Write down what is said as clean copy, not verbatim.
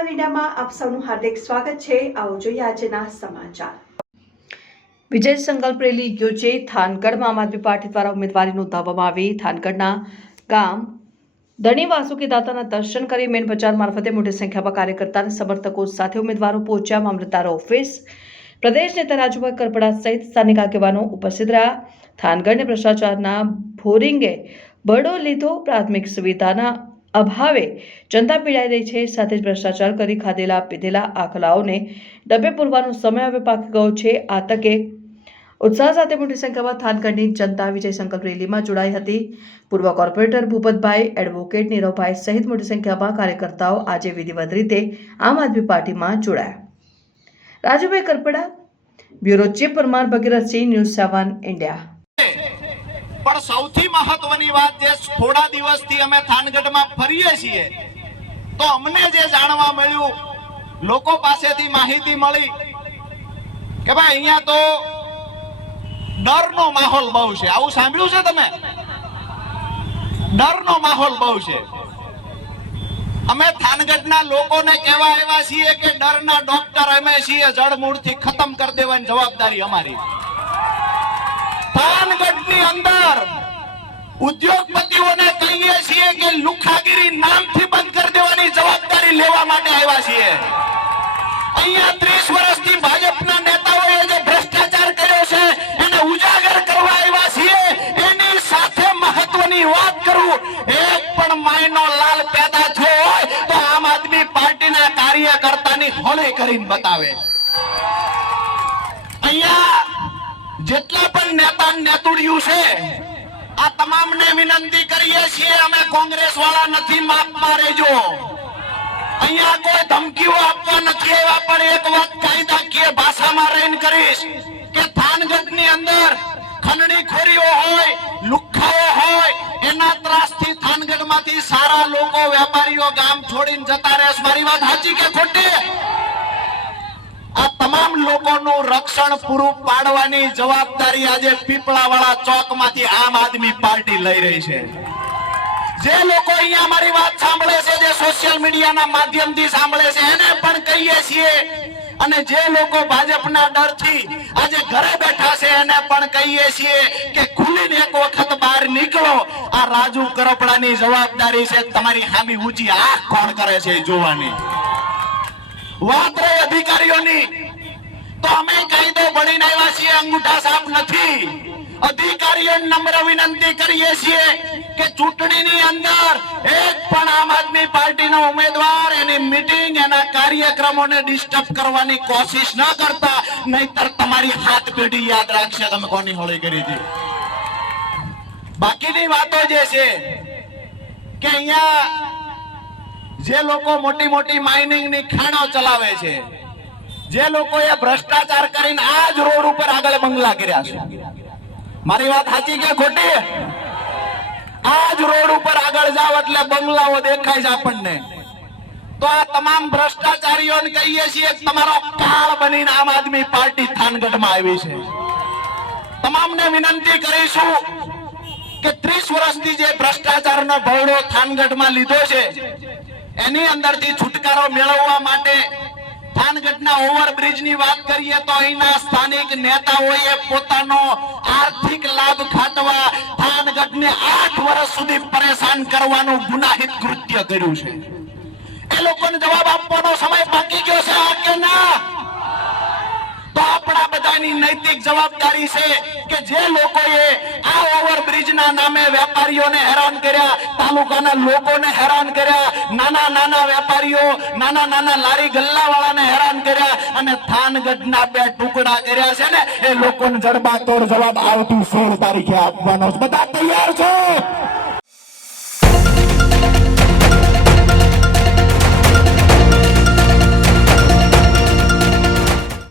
Number 1 ઇન્ડિયામાં આપ સૌનું હાર્દિક સ્વાગત છે। આવો જોઈએ આજના સમાચાર। વિજય સંકલ્પ રેલી યોજી થાનગઢમાં આમ આદમી પાર્ટી દ્વારા ઉમેદવારી નોંધાવવામાં આવી। થાનગઢના ગામ ધણી વાસુકી દાતાના દર્શન કરી મેન બજાર મારફતે મોટી સંખ્યામાં કાર્યકર્તા અને સમર્થકો સાથે ઉમેદવારો પહોંચ્યા। મામલતદાર ઓફિસ પ્રદેશ નેતા રાજુભાઈ કરપડા સહિત સ્થાનિક આગેવાનો ઉપસ્થિત રહ્યા। થાનગઢને ભ્રષ્ટાચારના ભોરિંગે બળો લીધો। પ્રાથમિક સુવિધાના અભાવે જનતા પીડાઈ રહી છે। સાથે જ ભ્રષ્ટાચાર કરી ખાધેલા પીધેલા આખલાઓને ડબ્બે પૂરવાનો સમય હવે પાકી ગયો છે। આ તકે ઉત્સાહ સાથે મોટી સંખ્યામાં થાનગઢની જનતા વિજય સંકલ્પ રેલીમાં જોડાઈ હતી। પૂર્વ કોર્પોરેટર ભૂપતભાઈ, એડવોકેટ નીરવભાઈ સહિત મોટી સંખ્યામાં કાર્યકર્તાઓ આજે વિધિવત રીતે આમ આદમી પાર્ટીમાં જોડાયા। Rajubhai Karpada, bureau chief Parmar, Bhagirathsinh, news 7 India. પણ સૌથી મહત્વની વાત જે થોડા દિવસથી અમે થાનગઢમાં ફરીએ છીએ તો અમને જે જાણવા મળ્યું, લોકો પાસેથી માહિતી મળી કે ભાઈ અહીંયા તો ડરનો માહોલ બહુ છે। આવું સાંભળ્યું છે તમે? ડરનો માહોલ બહુ છે। અમે થાનગઢના લોકોને કહેવા આવ્યા છીએ કે ડરના ડોક્ટર અમે છીએ, જડમૂળથી ખતમ કરી દેવાની જવાબદારી અમારી। થાનગઢની અંદર ઉદ્યોગપતિઓને કહીએ છીએ કે લુખાગીરી નામથી બંધ કરી દેવાની જવાબદારી લેવા માટે આવ્યા છીએ। અહીંયા 30 વર્ષથી ભાજપના નેતાઓએ જે ભ્રષ્ટાચાર કર્યો છે એને ઉજાગર કરવા આવ્યા છીએ। એની સાથે મહત્વની વાત કરું, એક પણ માયનો લાલ પેદા થયો હોય તો આમ આદમી પાર્ટીના કાર્યકર્તાની હોળી કરીને બતાવે। અહીંયા જેટલા પણ નેતા નેતુડિયું છે આ તમામને વિનંતી કરીએ છીએ, અમે કોંગ્રેસ વાળા નથી, માફમાં રહેજો। અહીંયા કોઈ ધમકીઓ આપવા નથી આવ્યા, પણ એક વાત કાયદાકીય ભાષામાં રહીને કરીશ કે થાનગઢની અંદર ખંડણીખોરીઓ હોય, લુખ્ખાઓ હોય, એના ત્રાસથી થાનગઢમાંથી સારા લોકો, વેપારીઓ ગામ છોડીને જતા રહે। મારી વાત સાચી કે ખોટી? આ તમામ લોકોનું રક્ષણ પૂરું પાડવાની જવાબદારી આજે પીપળાવાળા ચોકમાંથી આમ આદમી પાર્ટી લઈ રહી છે। જે લોકો અહીંયા અમારી વાત સાંભળે છે, જે સોશિયલ મીડિયાના માધ્યમથી સાંભળે છે, એને પણ કહીએ છીએ, અને જે લોકો ભાજપના ડરથી આજે ઘરે બેઠા છે એને પણ કહીએ છીએ કે ખુલીને એક વખત બહાર નીકળો। આ રાજુ કરપડાની જવાબદારી છે તમારી સામે ઊંચી આંખ કોણ કરે છે જોવાની। વાત રહી અધિકારીઓની, તો અમે કાયદો ભણીને આવ્યા છીએ, અંગૂઠા સાફ નથી। અધિકારીઓને નમ્ર વિનંતી કરીએ છીએ કે ચૂંટણીની અંદર એક પણ આમ આદમી પાર્ટીનો ઉમેદવાર એની મીટિંગ, એના કાર્યક્રમોને ડિસ્ટર્બ કરવાની કોશિશ ન કરતા, નહીતર તમારી હાથ પેઢી યાદ રાખશે તમે કોની હોળી કરી હતી। બાકીની વાતો જે છે કે અહીંયા જે લોકો મોટી મોટી માઇનિંગની ખાણો ચલાવે છે, જે લોકોએ ભ્રષ્ટાચાર કરીને આ જ રોડ ઉપર આગળ બંગલા કર્યા છે, મારી વાત સાચી કે ખોટી? આ જ રોડ ઉપર આગળ જાવ એટલે બંગલાઓ દેખાય છે આપણને। તો આ તમામ ભ્રષ્ટાચારીઓને કહીએ છીએ તમારો કાળ બનીને આમ આદમી પાર્ટી થાનગઢમાં આવી છે। તમામને વિનંતી કરીશું કે 30 વર્ષથી જે ભ્રષ્ટાચારનો ભોળો થાનગઢમાં લીધો છે એની અંદરથી છુટકારો મેળવવા માટે થાનગઢના ઓવરબ્રિજની વાત કરીએ તો અહીંના સ્થાનિક નેતાઓએ પોતાનો આર્થિક લાભ ખાટવા થાનગઢને 8 વર્ષ સુધી પરેશાન કરવાનું ગુનાહિત કૃત્ય કર્યું છે। એ લોકોને જવાબ આપવાનો સમય બાકી ગયો છે આ કે ના? તો આપણા બધાની નૈતિક જવાબદારી છે કે જે લોકોએ આ ઓવરબ્રિજના નામે વેપારીઓને હેરાન કર્યા, તાલુકાના લોકોને હેરાન કર્યા, નાના નાના વેપારીઓ, નાના નાના લારી ગલ્લાવાળાને હેરાન કર્યા અને થાનગઢના 2 ટુકડા કર્યા છે ને, એ લોકોને જડબાતોડ જવાબ આવતી 16 તારીખે આપવાનો છે। બધા તૈયાર છો?